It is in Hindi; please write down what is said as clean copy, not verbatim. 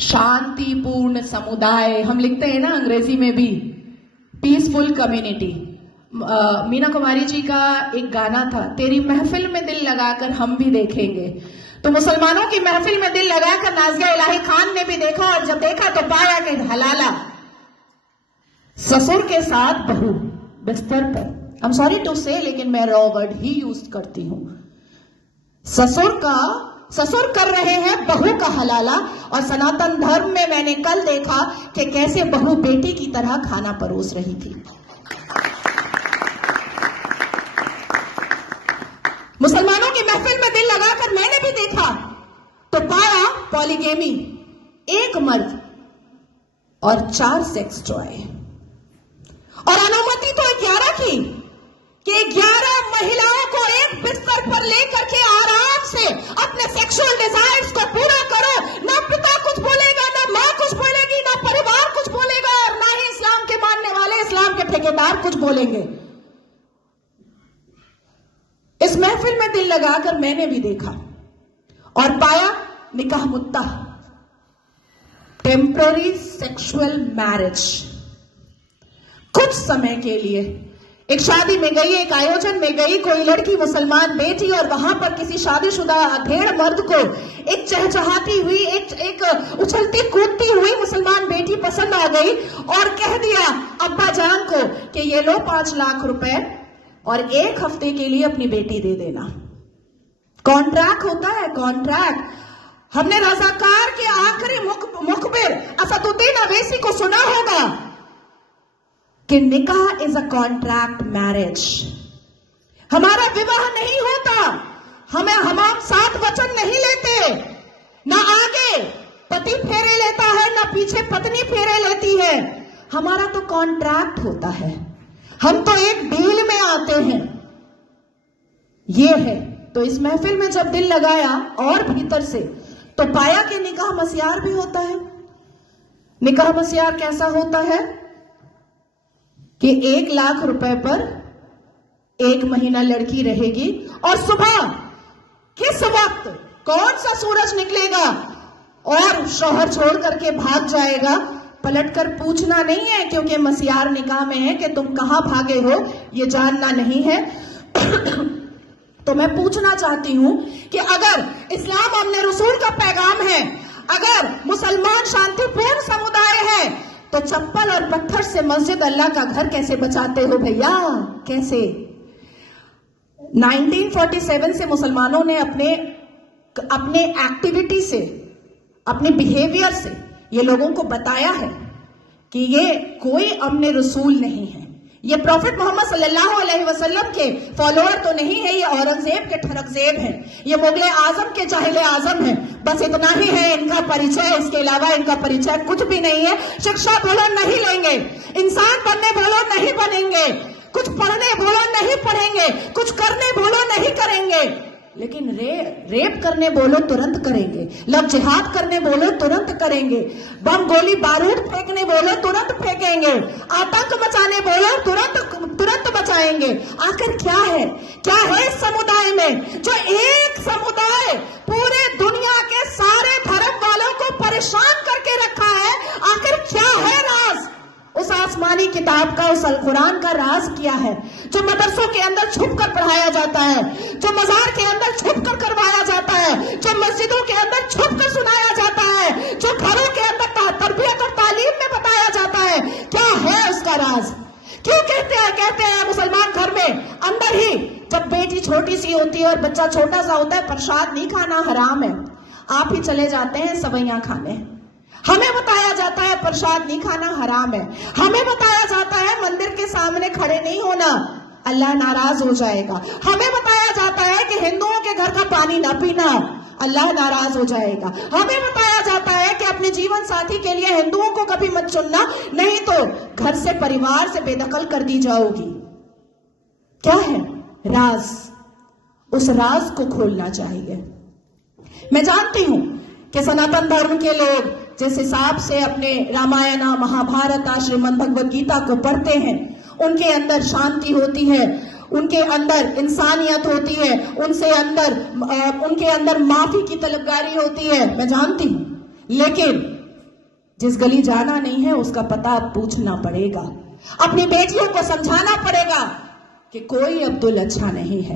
शांतिपूर्ण समुदाय हम लिखते हैं ना अंग्रेजी में भी, पीसफुल कम्युनिटी। मीना कुमारी जी का एक गाना था, तेरी महफिल में दिल लगाकर हम भी देखेंगे। तो मुसलमानों की महफिल में दिल लगाकर नाज़िया इलाही खान ने भी देखा, और जब देखा तो पाया कि हलाला ससुर के साथ बहू बिस्तर पर, आई एम सॉरी टू से, लेकिन मैं रॉ वर्ड ही यूज करती हूं। ससुर कर रहे हैं बहू का हलाला। और सनातन धर्म में मैंने कल देखा कि कैसे बहू बेटी की तरह खाना परोस रही थी। मुसलमानों की महफिल में दिल लगाकर मैंने भी देखा तो पाया पॉलीगेमी, एक मर्द और 4 सेक्स टॉय। और अनुमति तो 11 की, कि 11 महिलाओं को एक बिस्तर पर लेकर के आराम से अपने सेक्सुअल डिजायर्स को पूरा करो। ना पिता कुछ बोलेगा, ना मां कुछ बोलेगी, ना परिवार कुछ बोलेगा, और ना ही इस्लाम के मानने वाले, इस्लाम के ठेकेदार कुछ बोलेंगे। इस महफिल में दिल लगाकर मैंने भी देखा और पाया निकाह मुत्ता, टेम्पररी सेक्सुअल मैरिज। कुछ समय के लिए एक शादी में गई, एक आयोजन में गई, कोई लड़की मुसलमान बेटी, और वहां पर किसी शादीशुदा अधेड़ मर्द को एक चहचहाती हुई, एक उछलती कूदती हुई मुसलमान बेटी पसंद आ गई, और कह दिया अब्बा जान को कि ये लो 5 लाख रुपए और 1 हफ्ते के लिए अपनी बेटी दे देना। कॉन्ट्रैक्ट होता है, कॉन्ट्रैक्ट। हमने रज़ाकार के आखिरी मुखबिर असदुद्दीन अवैसी को सुना होगा कि निकाह इज अ कॉन्ट्रैक्ट मैरिज। हमारा विवाह नहीं होता, हम 7 वचन नहीं लेते, ना आगे पति फेरे लेता है, ना पीछे पत्नी फेरे लेती है। हमारा तो कॉन्ट्रैक्ट होता है, हम तो एक डील में आते हैं। ये है। तो इस महफिल में जब दिल लगाया और भीतर से, तो पाया कि निकाह मस्यार भी होता है। निकाह मस्यार कैसा होता है कि 1 लाख रुपए पर 1 महीना लड़की रहेगी, और सुबह किस वक्त कौन सा सूरज निकलेगा और शौहर छोड़ करके भाग जाएगा, पलटकर पूछना नहीं है, क्योंकि मस्यार निकाह में है कि तुम कहां भागे हो ये जानना नहीं है। तो मैं पूछना चाहती हूं कि अगर इस्लाम अपने रसूल का पैगाम है, अगर मुसलमान शांतिपूर्ण समुदाय है, तो चप्पल और पत्थर से मस्जिद अल्लाह का घर कैसे बचाते हो भैया? कैसे? 1947 से मुसलमानों ने अपने एक्टिविटी से, अपने बिहेवियर से ये लोगों को बताया है कि ये कोई अमने रसूल नहीं है, ये प्रॉफिट मोहम्मद सल्लल्लाहु अलैहि वसल्लम के फॉलोअर तो नहीं है, ये औरंगजेब के ठरकजेब हैं, ये मुगले आजम के जाहिले आजम हैं। बस इतना ही है इनका परिचय, इसके अलावा इनका परिचय कुछ भी नहीं है। शिक्षा बोलो नहीं लेंगे, इंसान बनने बोलो नहीं बनेंगे, कुछ पढ़ने बोलो नहीं पढ़ेंगे, कुछ करने बोलो नहीं करेंगे, लेकिन रेप करने बोलो तुरंत करेंगे, लव जिहाद करने बोलो तुरंत करेंगे, बम गोली बारूद फेंकने बोलो तुरंत फेंकेंगे, आतंक मचाने बोलो तुरंत मचाएंगे। आखिर क्या है इस समुदाय में, जो एक समुदाय पूरे दुनिया के सारे धर्म वालों को परेशान करके रखा है? आखिर क्या है राज उस आसमानी किताब का, उस अल कुरान का राज क्या है, जो मदरसों के अंदर छुप कर पढ़ाया जाता है, जो मजार के अंदर छुप कर करवाया जाता है, जो मस्जिदों के अंदर छुप कर सुनाया जाता है, जो घरों के अंदर तरबियत और तालीम में बताया जाता है? क्या है उसका राज? क्यों कहते हैं मुसलमान घर में अंदर ही, जब बेटी छोटी सी होती है और बच्चा छोटा सा होता है, प्रसाद नहीं खाना हराम है, आप ही चले जाते हैं सवैयां खाने। हमें बताया जाता है प्रसाद नहीं खाना हराम है, हमें बताया जाता है मंदिर के सामने खड़े नहीं होना, अल्लाह नाराज हो जाएगा, हमें बताया जाता है कि हिंदुओं के घर का पानी ना पीना, अल्लाह नाराज हो जाएगा, हमें बताया जाता है कि अपने जीवन साथी के लिए हिंदुओं को कभी मत चुनना, नहीं तो घर से, परिवार से बेदखल कर दी जाओगी। क्या है राज? उस राज को खोलना चाहिए। मैं जानती हूं कि सनातन धर्म के लोग जिस हिसाब से अपने रामायण, महाभारत, श्रीमद् भगवद गीता को पढ़ते हैं, उनके अंदर शांति होती है, उनके अंदर इंसानियत होती है, उनके अंदर माफी की तलबगारी होती है, मैं जानती हूं। लेकिन जिस गली जाना नहीं है उसका पता अब पूछना पड़ेगा। अपनी बेटियों को समझाना पड़ेगा कि कोई अब्दुल अच्छा नहीं है।